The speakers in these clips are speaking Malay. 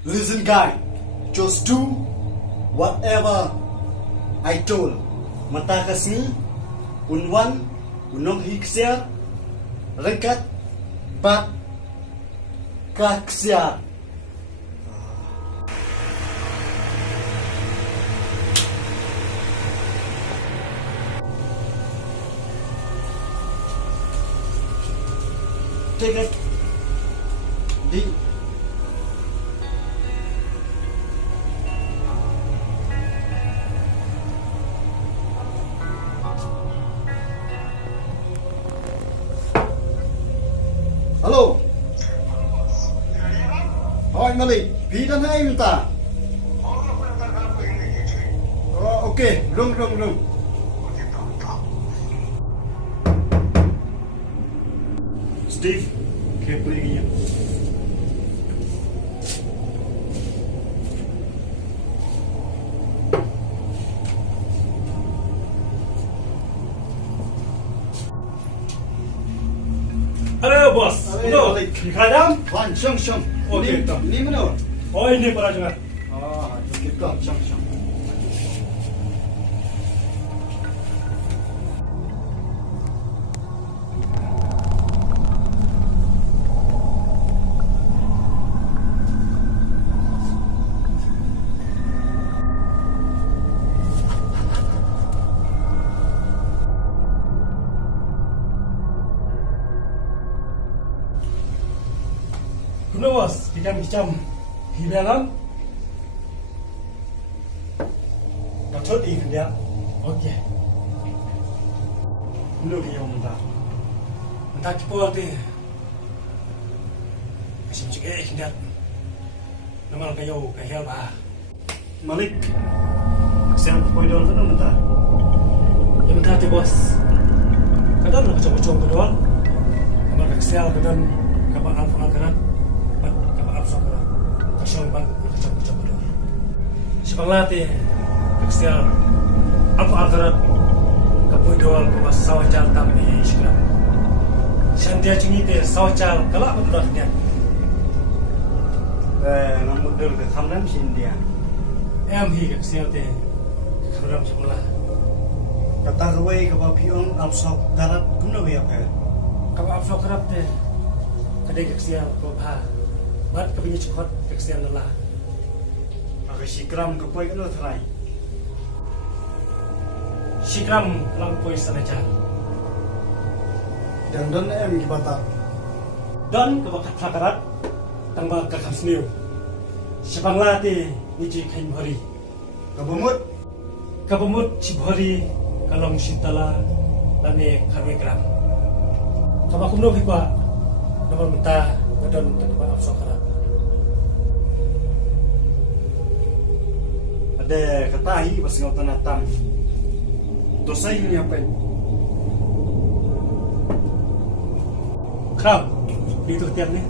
Listen, guy. Just do whatever I told. Mata kasni, unwan, unong Ksiar, rengkat, bak, Ksiar. Take it. Di. Hello. Hỏi Malik, phí đến hay mình ta? Ok, rung. Steve, keep playing again. Halo bos, Halo, itu kadang. Wan, Shong. Okey, tak. Ini mana? Oh ini para jangan. Kita Shong. Kuno bos, kicam hibelan. Kacot di dia. Okey. Kuno dia mentah. Mentah kipo tu. Masih cek dia. Nama kayu kahel bah. Malik, Ksiar poi dol tu mentah. Ya mentah tu bos. Kadang nak kacau kedua. Nama Ksiar kadang kapan alfa kadang. Sakura, kasih ban kacau betul. Sebenarnya Ksiar apa antara kapui doal kemas sawajar tambi sekarang. Santia cingite sawajar kalau apa tu dia? Namun dulu ke Khrawboklang dia. Hi Ksiar te Khrawboklang sebelah. Kata gue ke pion absok darat guna we apa? Kalau absok kerap te, kadang Ksiar kau Mat kepunya cekot Ksiar lelah. Aku sikram ke poi kan terai. Sikram lang poi sanaja. Dan em gibata. Dan kebakat hakarat tangba kakasniu. Sebanglati niji kain hari. Kabumut cibhari kalong sintala lane Khrawboklang. Kabakumno bikwa nomor minta badan terkebak absokarat. Ada katahi pas ngau natam. Dosa ini apa? Khraw, itu tiap ni.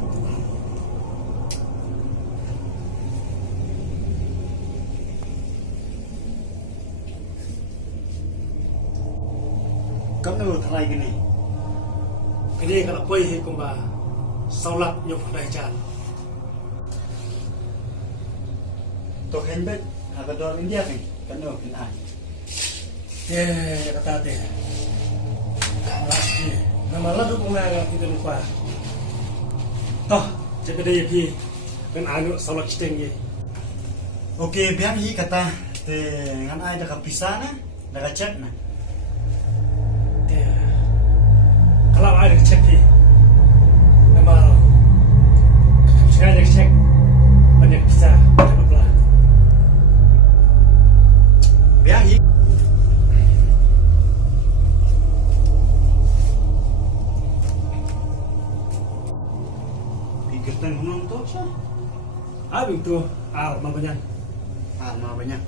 Kamu terai gini. Ini kalau poi kumba saulat nyok belajar. Tok henbet ada dol India kan kena. Kata te. Pasti. Nama lalu pengajar kita lupa. Toh, jaga daya pi. Kan anu saulat citeng ye. Oke, biar hi kata te ngan ai dah pisah na, dah chat na. Kalau ada cek pi. Nama saya cek banyak bisa berapa. Biar hi pikirkan gunung tu sah. Abi tu al mabanyan. Alma banyak.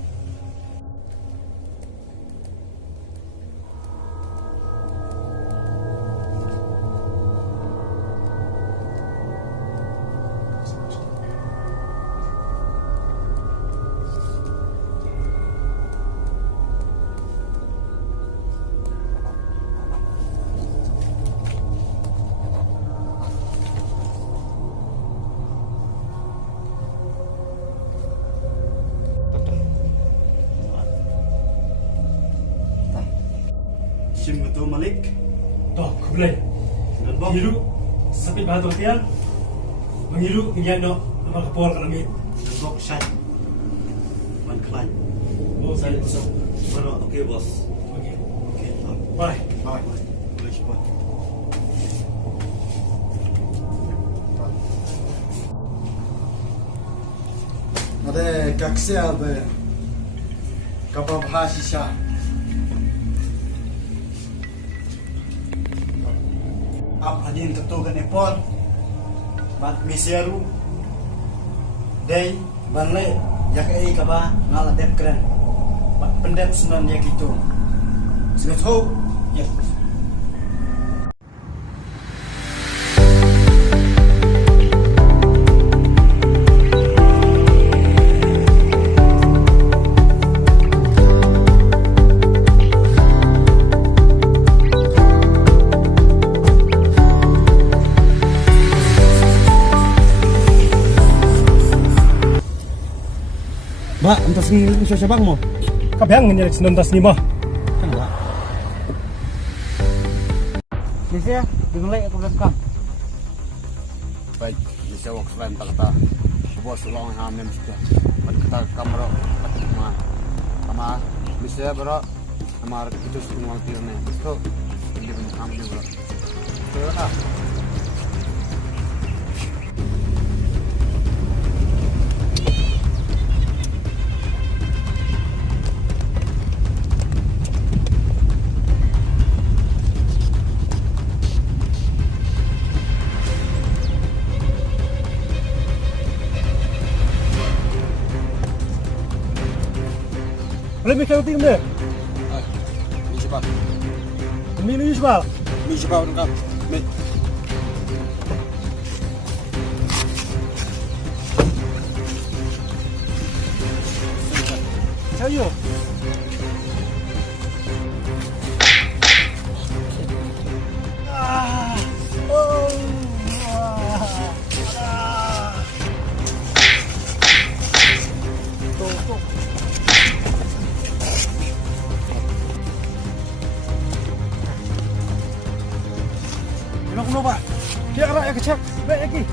Muslim itu Malik. Toh, kublai. Nambok. Hiru, sapi batu tian. Menghiru ingin no, nama kapal kalamit. Nambok Syed. Nangkhraw. Oh, saya masuk. Mana? Okey bos. Okey. Okey. Bye. Bye. Boleh cepat. Ada Ksiar be. Kapal bahasa. Apa adin tetugan epon. Mat miseru. Day banle yak ai kaba ngala dep keren. Pendep sunan yak itu. Singa tho. Ya. Mbak, entas ni siya bang mo? Kabang ngin yak sinuntas ni mo. Ano ba? Bisa, dimulai aku belakang. Baik, bisa waktu selain tak kata bos ulang hamil sudah. Mat kata kamera, mat cuma sama bisa bro, sama itu semua tirne. Itu dia punya hamil bro. Betul tak? Boleh mikir tim deh. Ini cepat. Minu Yusbal. Ini cepat lengkap. Nih. Cayo. Ano kuno ba? Dia kena ya kecek. Baik lagi.